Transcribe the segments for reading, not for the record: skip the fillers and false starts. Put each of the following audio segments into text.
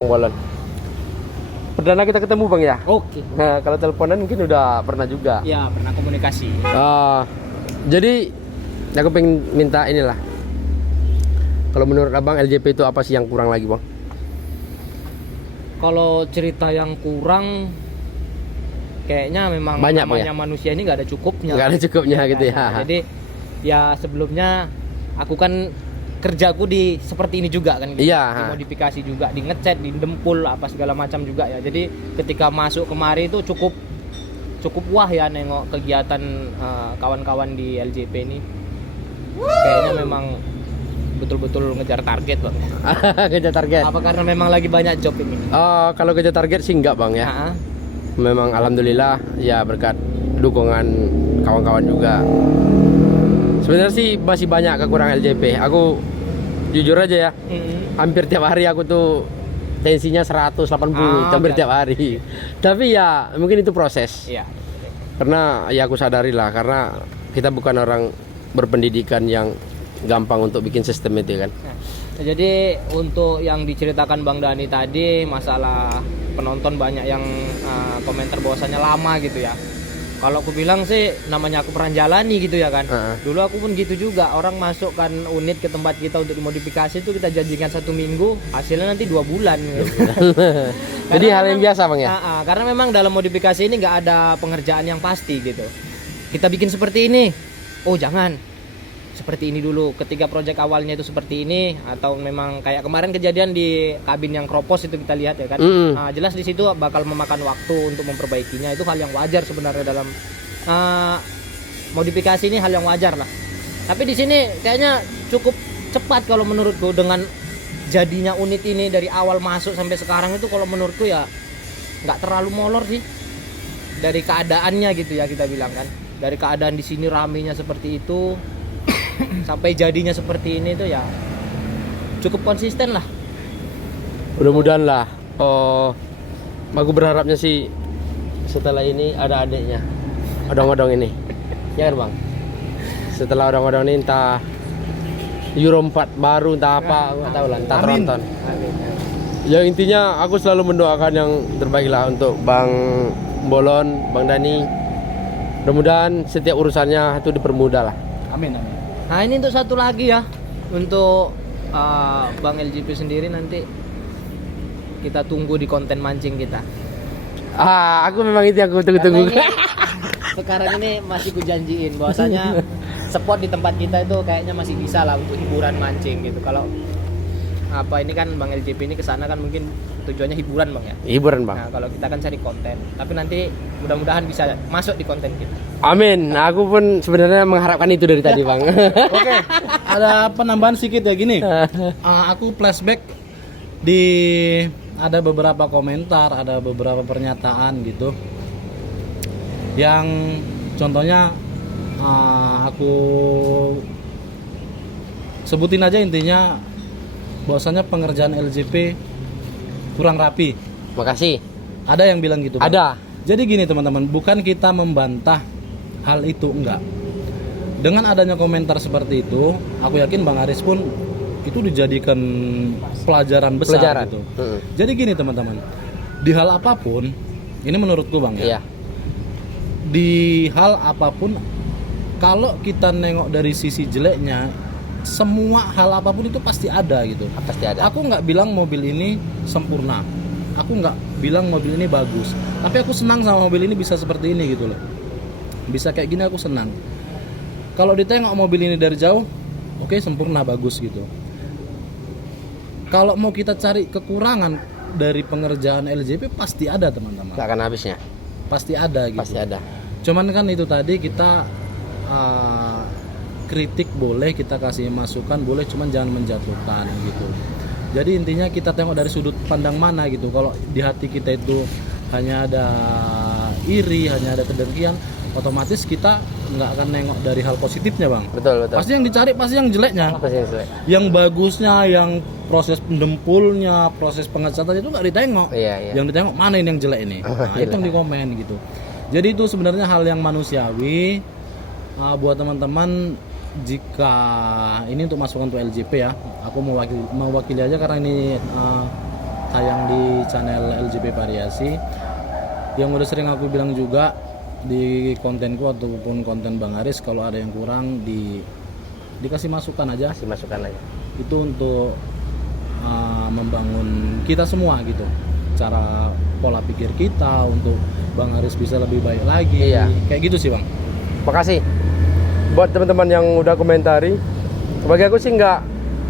Bulan. Perdana kita ketemu Bang ya? Oke. Nah, kalau teleponan mungkin udah pernah juga. Ya, pernah komunikasi. Jadi aku pengen minta inilah. Kalau menurut Abang LJP itu apa sih yang kurang lagi Bang? Kalau cerita yang kurang, kayaknya memang Banyak, namanya Bang, ya? manusia ini nggak ada cukupnya. Nggak ada cukupnya gitu ya. Jadi ya sebelumnya aku kan kerjaku di seperti ini juga kan, Iya. di modifikasi juga, di ngecat, di dempul apa segala macam juga ya. Jadi ketika masuk kemari itu cukup wah ya nengok kegiatan kawan-kawan di LJP ini. Kayaknya memang betul-betul ngejar target Bang. Kejar target. Apa karena memang lagi banyak job ini? Kalau kejar target sih enggak Bang ya. Nah, Memang alhamdulillah ya berkat dukungan kawan-kawan juga. Sebenarnya sih masih banyak kekurangan LJP. Aku jujur aja ya, hampir tiap hari aku tuh tensinya 180 hampir tiap hari. Tapi ya mungkin itu proses. iya. Karena ya aku sadari lah, karena kita bukan orang berpendidikan yang gampang untuk bikin sistem itu kan. Nah, jadi untuk yang diceritakan Bang Dani tadi, masalah penonton banyak yang komentar bahwasannya lama gitu ya. Kalau aku bilang sih namanya aku pernah jalani gitu ya kan. Dulu aku pun gitu juga, orang masukkan unit ke tempat kita untuk dimodifikasi itu kita janjikan 1 minggu, hasilnya nanti 2 bulan gitu. Jadi hal yang biasa Bang ya. Karena memang dalam modifikasi ini nggak ada pengerjaan yang pasti gitu. Kita bikin seperti ini, oh jangan seperti ini dulu. Ketika proyek awalnya itu seperti ini, atau memang kayak kemarin kejadian di kabin yang kropos itu kita lihat ya kan. Nah, jelas di situ bakal memakan waktu untuk memperbaikinya. Itu hal yang wajar sebenarnya dalam modifikasi ini, hal yang wajar lah. Tapi di sini kayaknya cukup cepat kalau menurutku, dengan jadinya unit ini dari awal masuk sampai sekarang itu kalau menurutku ya nggak terlalu molor sih dari keadaannya gitu ya, kita bilang kan. Dari keadaan di sini ramenya seperti itu sampai jadinya seperti ini tuh ya cukup konsisten lah. Mudah-mudahan lah. Aku berharapnya sih setelah ini ada adiknya, odong-odong ini. Ya kan Bang? Setelah odong-odong ini entah Euro 4 baru, entah apa, nggak tahu lah, entah tronton. Ya intinya aku selalu mendoakan yang terbaik lah untuk Bang Bolon, Bang Dani. Mudah-mudahan setiap urusannya itu dipermudah lah. Amin, amin. Nah ini untuk satu lagi ya, untuk Bang LJP sendiri nanti kita tunggu di konten mancing kita. Aku memang itu yang aku tunggu-tunggu. Sekarang ini masih kujanjiin bahwasanya spot di tempat kita itu kayaknya masih bisa lah untuk hiburan mancing gitu. Kalau apa ini kan Bang LJP ini kesana kan mungkin tujuannya hiburan Bang ya. Hiburan Bang. Nah kalau kita kan cari konten, tapi nanti mudah-mudahan bisa masuk di konten kita. Amin. Nah, aku pun sebenarnya mengharapkan itu dari tadi Bang. Oke, ada penambahan sedikit ya gini. Aku flashback di ada beberapa komentar, ada beberapa pernyataan gitu. Yang contohnya aku sebutin aja intinya bahwasanya pengerjaan LJP kurang rapi. Makasih. Ada yang bilang gitu Bang. Ada. Jadi gini teman-teman, bukan kita membantah hal itu, enggak. Dengan adanya komentar seperti itu, aku yakin Bang Aris pun itu dijadikan pelajaran besar gitu. Jadi gini teman-teman, di hal apapun, ini menurutku Bang ya. Iya. Di hal apapun, kalau kita nengok dari sisi jeleknya, semua hal apapun itu pasti ada gitu. Pasti ada. Aku nggak bilang mobil ini sempurna, aku nggak bilang mobil ini bagus, tapi aku senang sama mobil ini bisa seperti ini gitu loh. Bisa kayak gini aku senang. Kalau ditengok mobil ini dari jauh, oke, sempurna, bagus gitu. Kalau mau kita cari kekurangan dari pengerjaan LJP pasti ada teman-teman. Nggak akan habisnya. Pasti ada gitu. Pasti ada. Cuman kan itu tadi kita kritik boleh, kita kasih masukan boleh, cuman jangan menjatuhkan gitu. Jadi intinya kita tengok dari sudut pandang mana gitu. Kalau di hati kita itu hanya ada iri, hanya ada kedengkian, otomatis kita nggak akan nengok dari hal positifnya Bang. Betul. Pasti yang dicari pasti yang jeleknya. Pasti yang jelek. Yang bagusnya, yang proses pendempulnya, proses pengecatan itu nggak ditengok. Iya. Yang ditengok mana ini yang jelek ini. Nah, itu yang dikomen gitu. Jadi itu sebenarnya hal yang manusiawi. Buat teman-teman, jika ini untuk masukan untuk LJP ya, aku mewakili aja karena ini tayang di channel LJP Variasi. Yang udah sering aku bilang juga di kontenku ataupun konten Bang Aris, kalau ada yang kurang dikasih masukan aja. Kasih masukan lagi. Itu untuk membangun kita semua gitu, cara pola pikir kita untuk Bang Aris bisa lebih baik lagi. Iya. Kayak gitu sih Bang. Makasih buat teman-teman yang udah komentari. Bagi aku sih nggak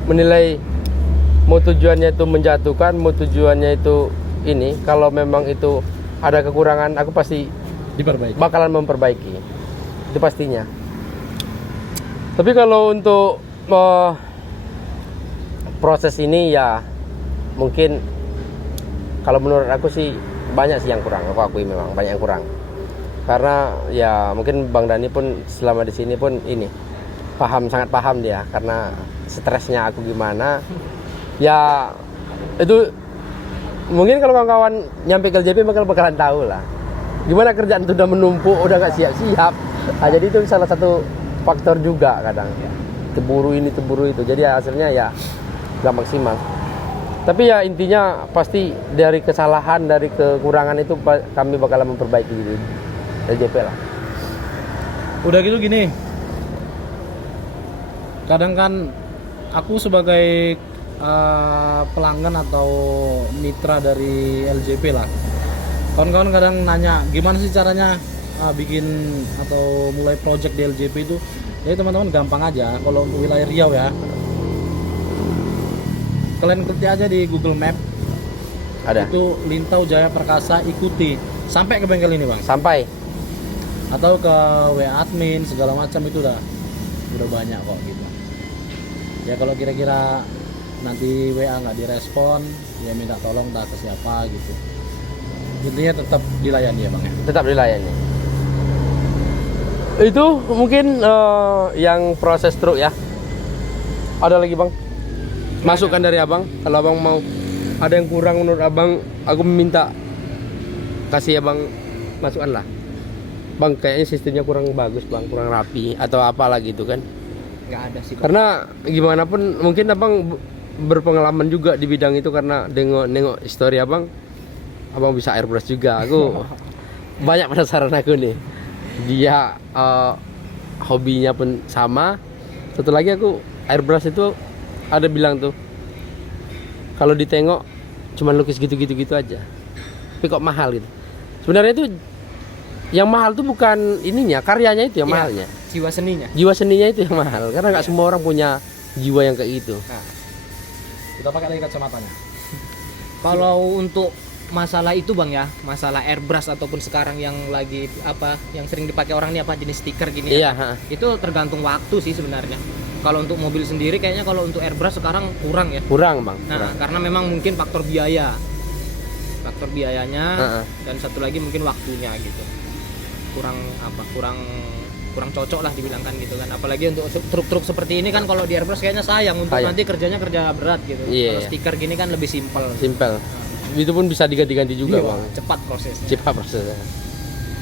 menilai mau tujuannya itu menjatuhkan, mau tujuannya itu ini. Kalau memang itu ada kekurangan, aku pasti Diperbaiki. bakalan memperbaiki, itu pastinya. Tapi kalau untuk proses ini ya mungkin kalau menurut aku sih banyak sih yang kurang. Aku akui memang banyak yang kurang. Karena ya mungkin Bang Dani pun selama di sini pun ini sangat paham dia, karena stresnya aku gimana. Ya itu mungkin kalau kawan-kawan nyampe ke LJP bakalan tahu lah gimana kerjaan itu udah menumpuk, udah nggak siap-siap. Nah, jadi itu salah satu faktor juga kadang. Teburu ini, teburu itu. Jadi hasilnya ya nggak maksimal. Tapi ya intinya pasti dari kesalahan, dari kekurangan itu kami bakalan memperbaiki gitu. LJP lah. Udah gitu gini, kadang kan aku sebagai pelanggan atau mitra dari LJP lah, kawan-kawan kadang nanya gimana sih caranya bikin atau mulai project di LJP itu. Jadi teman-teman gampang aja. Kalau untuk wilayah Riau ya, kalian ketik aja di Google Map, Ada. itu Lintau Jaya Perkasa, ikuti sampai ke bengkel ini Bang, Sampai. atau ke WA admin segala macam, itu udah banyak kok gitu. Ya kalau kira-kira nanti WA nggak direspon, ya minta tolong tak ke siapa gitu. Intinya tetap dilayani ya Bang ya. Tetap dilayani. Itu mungkin yang proses truk ya. Ada lagi Bang? Masukan dari Abang, kalau Abang mau ada yang kurang menurut Abang, aku meminta kasih Abang masukan lah. Bang, kayaknya sistemnya kurang bagus Bang, kurang rapi atau apalah gitu kan. Nggak ada sih Bang. Karena gimana pun mungkin Abang berpengalaman juga di bidang itu, karena nengok story Abang bisa airbrush juga. Aku banyak penasaran aku nih. Dia hobinya pun sama. Satu lagi aku airbrush itu ada bilang tuh kalau ditengok cuma lukis gitu aja. Tapi kok mahal gitu. Sebenarnya itu yang mahal tuh bukan ininya, karyanya itu yang Iya, mahalnya. jiwa seninya. Jiwa seninya itu yang mahal, karena nggak semua orang punya jiwa yang kayak gitu. Nah, Kita pakai lagi kacamatanya. kalau untuk masalah itu Bang ya, masalah airbrush ataupun sekarang yang lagi yang sering dipakai orang ini jenis stiker gini Iya, ya. Itu tergantung waktu sih sebenarnya. Kalau untuk mobil sendiri kayaknya kalau untuk airbrush sekarang kurang ya. kurang Bang. Nah, Kurang. karena memang mungkin faktor biaya. Faktor biayanya dan satu lagi mungkin waktunya gitu. Kurang cocok lah dibilangkan gitu kan. Apalagi untuk truk-truk seperti ini kan, kalau di airbrush kayaknya sayang untuk nanti kerja berat gitu. Iya, Kalau iya. stiker gini kan lebih simpel. Simpel. Itu pun bisa diganti-ganti juga Iya, Bang. cepat prosesnya. Cepat prosesnya.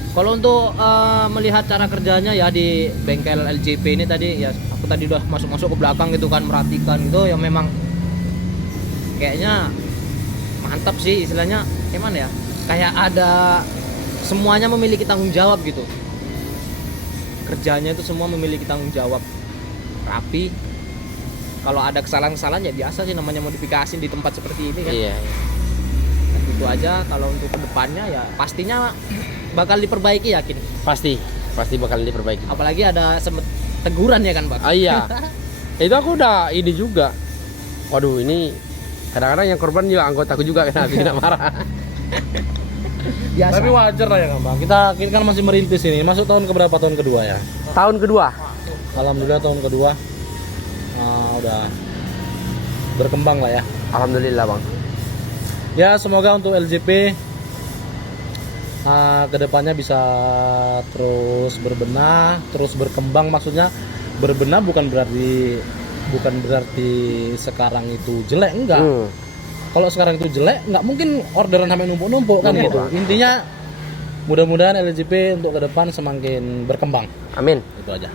Kalau untuk melihat cara kerjanya ya di bengkel LJP ini tadi ya, aku tadi udah masuk ke belakang gitu kan, merhatikan gitu ya, memang kayaknya mantap sih istilahnya. Gimana ya? Kayak ada semuanya memiliki tanggung jawab gitu. Kerjanya itu semua memiliki tanggung jawab. Rapi. Kalau ada kesalahan-kesalahan ya biasa sih, namanya modifikasi di tempat seperti ini kan. Iya. Itu aja. Kalau untuk kedepannya ya pastinya bakal diperbaiki, yakin. Pasti bakal diperbaiki. Apalagi ada teguran ya kan Bang. Iya. Itu aku udah ini juga. Waduh, ini kadang-kadang yang korban juga anggotaku juga kena marah. Biasa. Tapi wajar lah ya kan Bang. Kita kan masih merintis ini. Masuk tahun keberapa? Tahun kedua ya. Tahun kedua. Alhamdulillah tahun kedua udah berkembang lah ya. Alhamdulillah Bang. Ya semoga untuk LJP kedepannya bisa terus berbenah, terus berkembang. Maksudnya berbenah bukan berarti sekarang itu jelek, enggak. Kalau sekarang itu jelek, nggak mungkin orderan sampai numpuk-numpuk kan gitu. Intinya mudah-mudahan LJP untuk ke depan semakin berkembang. Amin. Itu aja.